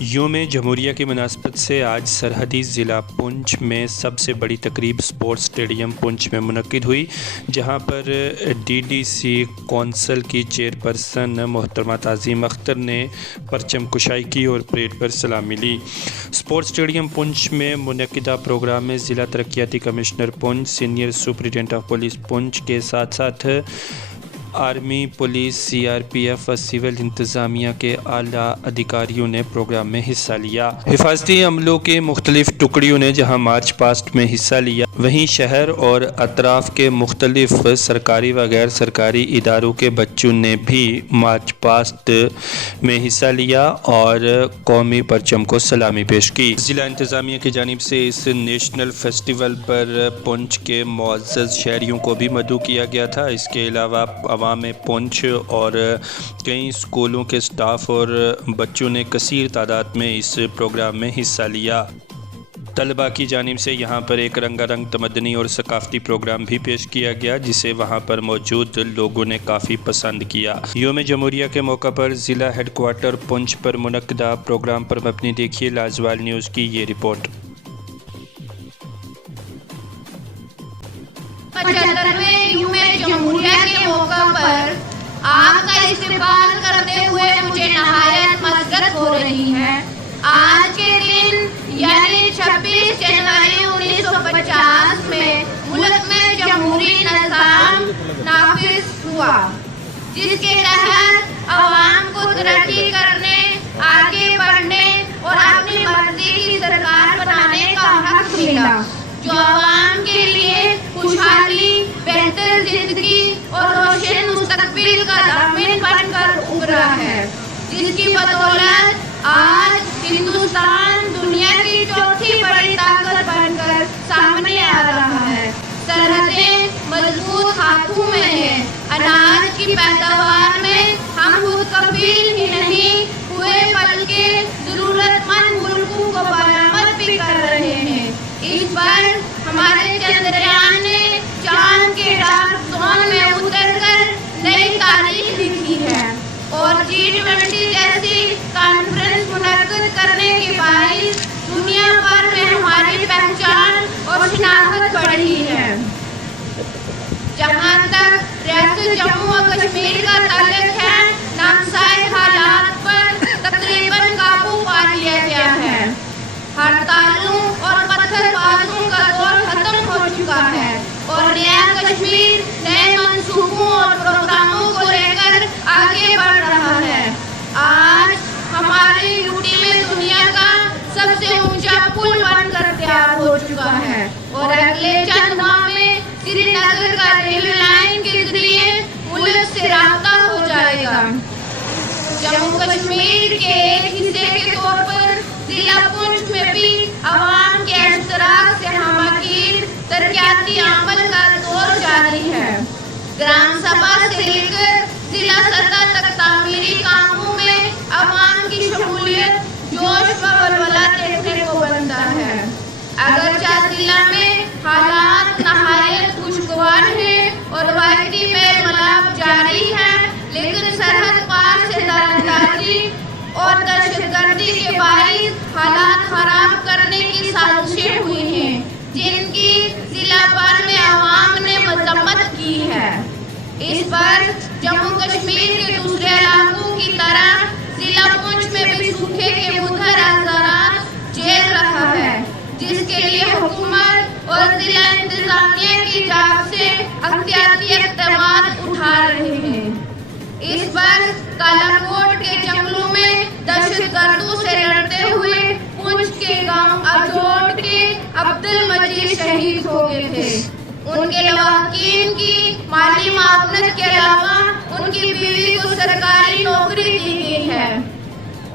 योम जमहूरिया की मुनासबत से आज सरहदी ज़िला पुंछ में सबसे बड़ी तकरीब स्पोर्ट्स स्टेडियम पुंछ में मुनक्किद हुई, जहां पर डीडीसी कौंसल की चेयरपर्सन मोहतरमा ताज़ीम अख्तर ने परचम कुशाई की और परेड पर सलामी ली। स्पोर्ट्स स्टेडियम पुंछ में मुनक्किदा प्रोग्राम में ज़िला तरक्याती commissioner Poonch, senior superintendent of police Poonch के साथ साथ आर्मी, पुलिस, सीआरपीएफ और सिविल इंतज़ामिया के आला अधिकारियों ने प्रोग्राम में हिस्सा लिया। हिफाजती अमलों के मुख्तलिफ टुकड़ियों ने जहां मार्च पास्ट में हिस्सा लिया, वहीं शहर और अतराफ़ के मुख्तलिफ सरकारी व गैर सरकारी इदारों के बच्चों ने भी मार्च पास्ट में हिस्सा लिया और कौमी परचम को सलामी पेश की। ज़िला इंतज़ामिया की जानिब से इस नेशनल फेस्टिवल पर पुंछ के मुअज़्ज़ज़ शहरियों को भी मदऊ किया गया था। इसके अलावा अवाम पुंछ और कई स्कूलों के स्टाफ और बच्चों ने कसीर तादाद में इस प्रोग्राम में हिस्सा लिया। तलबा की जानिब से यहाँ पर एक रंगारंग तमदनी और सकाफ़ती प्रोग्राम भी पेश किया गया, जिसे वहाँ पर मौजूद लोगों ने काफ़ी पसंद किया। योम जमहूरिया के मौका पर ज़िला हेडक्वार्टर पुंछ पर मुनक्किदा प्रोग्राम पर मबनी देखिए लाजवाल न्यूज़ की ये रिपोर्ट। 75वें योम जमहूरिया के मौका पर आपका इस्तेमाल करते हुए मुझे नहायत मसरत हो रही है। आज के दिन यानी 26 जनवरी 1950 में मुल्क में जमहूरी निज़ाम नाफिज हुआ, जिसके तहत अवाम को तरक्की करने, आगे बढ़ने और अपनी मर्जी की सरकार बनाने का हक मिला, जो अवाम के लिए खुशहाली, बेहतर जिंदगी और रोशन मुस्तकबिल का दामन बनकर उभरा है, जिसकी बदौलत आज हिंदुस्तान दुनिया की चौथी बड़ी ताकत बनकर सामने आ रहा है। सरहदें मजबूत हाथों में है। अनाज की पैदावार में हम खुद कबील ही नहीं हुए, बल्कि जरूरतमंद मुल्कों को बरामद भी कर रहे हैं। इस पर हमारे चंद्रयान ने चांद के डार्क जोन में उतरकर नई तारीख लिखी है और G20 जैसी कॉन्फ्रेंस मुनक्किद करने के बाइस दुनिया भर में हमारी पहचान और शिनाख्त बढ़ी है। जहाँ तक रियासत जम्मू और कश्मीर का ताल्लुक है, नामसाई हालात पर तकरीबन काबू पा लिया गया है। हड़तालों और पत्थरबाजों का दौर खत्म हो चुका है और नया कश्मीर नए मंसूबों और प्रोग्रामों को लेकर आगे बढ़ रहा है। आज हमारी यूटी में दुनिया का सबसे ऊंचा पुल बनकर तैयार हो चुका है और अगले चंद माह में श्रीनगर का रेलवे लाइन के जरिए मुल्क से राब्ता हो जाएगा। जम्मू कश्मीर के एक हिस्से के तौर पर जिला पुंछ में भी अवाम के इश्तराक से हमगीर तरक्याती अमल का दौर जारी है। ग्राम सभा से लेकर जिला सतह तक तामीरी कामों में अवाम की शमूलियत जोश व वलवला देखने को बनता है। अगरचे जिला में हालात नहायत खुशगवार है और वाहिदी मेल मिलाप जारी है, लेकिन सरहद पार से दरअंदाजी और दहशतगर्दी के बाइस हालात खराब करने की साजिशें हुई हैं, जिनकी जिला भर में अवाम ने मजम्मत की है। इस पर जम्मू कश्मीर के दूसरे इलाकों की तरह जिला पुंछ में भी सूखे के मुद्दर आज़ारात झेल रहा है, जिसके लिए हुकूमत और जिला इंतजामिया की जानिब से अख्तियाती इक़दाम उठा रहे हैं। इस पर कालाकोट के जंगलों में दहशतगर्दों से लड़ते हुए पुंछ के गांव अजोट के अब्दुल मजीद शहीद हो गए थे। उनके लवाकिन की माली मावनत के अलावा उनकी बीवी को सरकारी नौकरी दी गई है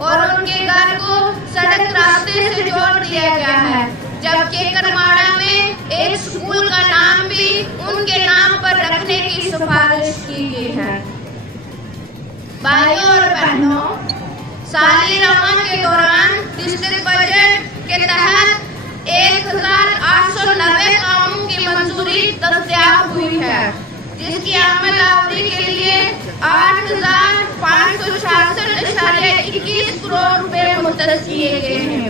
और उनके घर को सड़क रास्ते से जोड़ दिया गया है, जबकि करमाड़ा में एक स्कूल का नाम भी उनके नाम पर रखने की सिफारिश की गई है। भाइयों और बहनों, साली रवान के दौरान डिस्ट्रिक्ट बजट के तहत 1890 कामों की मंजूरी दस्तयाब हुई है, जिसकी अमलावरी के लिए 8,566.21 करोड़ रुपए मुतल किए गए हैं,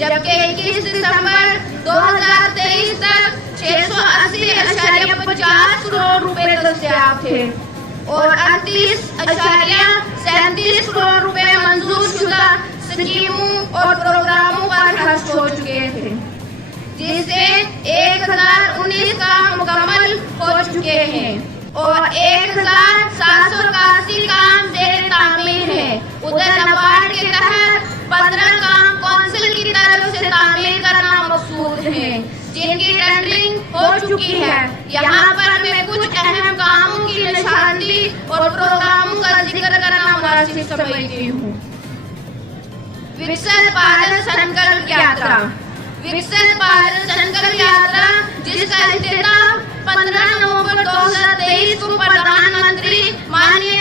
जबकि 21 दिसंबर 2023 तक 680.50 करोड़ रुपए दस्तयाब थे और 38.37 करोड़ रुपए मंजूर शुदा स्कीमों और प्रोग्रामों पर खर्च हो चुके थे, जिससे 1019 काम मुकम्मल हो चुके हैं और 1781 काम जेर तामीर है। उधर नाबार्ड के तहत 15 काम कौंसिल की तरफ से तामीर करना मकसूद है, जिनकी टेंडरिंग हो चुकी है। यहाँ पर मैं कुछ अहम कामों की निशानदी और प्रोग्रामों का जिक्र करना मुनासिब समझती हूँ। विकसित भारत संकल्प यात्रा। विकसित भारत संकल्प यात्रा, जिसका इख्तिताम 15 नवंबर 2023 को प्रधानमंत्री माननीय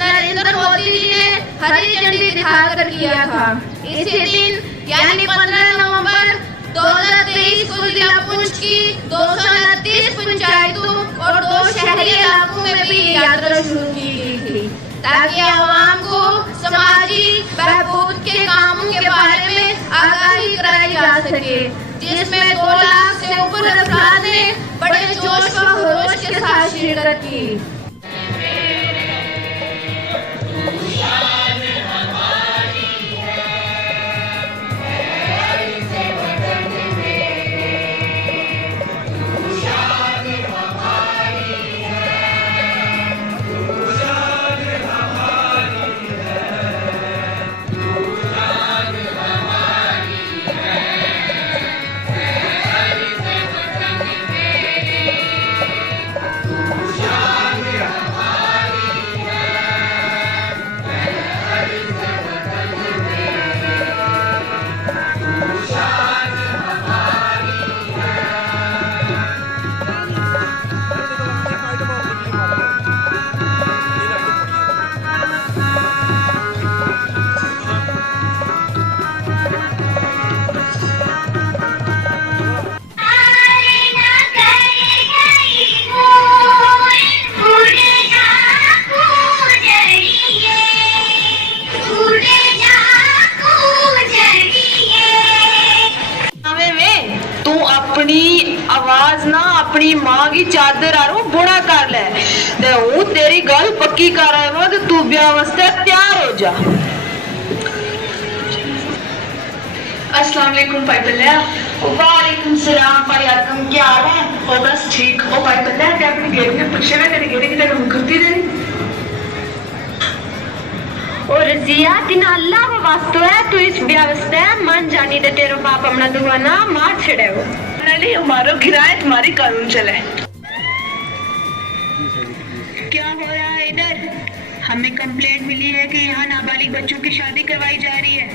नरेंद्र मोदी जी ने हरी झंडी दिखाकर किया था। इसी दिन यानी 15 नवंबर 2023 को जिला पुंछ की 229 पंचायतों और 2 शहरी इलाकों में भी यात्रा शुरू की गई थी, ताकि आवाम को समाजी बहबूद के कामों के बारे में आगाही कराई जा सके, जिसमें 2 लाख से ऊपर अफराद ने बड़े जोश व खरोश के साथ शिरकत की। आवाज ना अपनी मां की चादर आरो बुढ़ा कर ले ते हूं तेरी गल पक्की कर आवा ते तू ब्याह वास्ते तैयार हो जा। अस्सलाम वालेकुम भाई बल्ला। वालेकुम सलाम भाई आदम, क्या हाल है? ओ बस ठीक। ओ भाई बल्ला ते अपनी गेट ने पूछे ना तेरी गेट की तेरे मुंह करती दे और रजिया दिन अल्लाह का वास्ता है तू इस ब्याह वास्ते मान जानी ते तेरा बाप अपना दुआना मार छड़े हो नहीं हमारो किराए तुम्हारी कानून चले। क्या हो रहा है इधर? हमें कंप्लेंट मिली है कि यहाँ नाबालिग बच्चों की शादी करवाई जा रही है।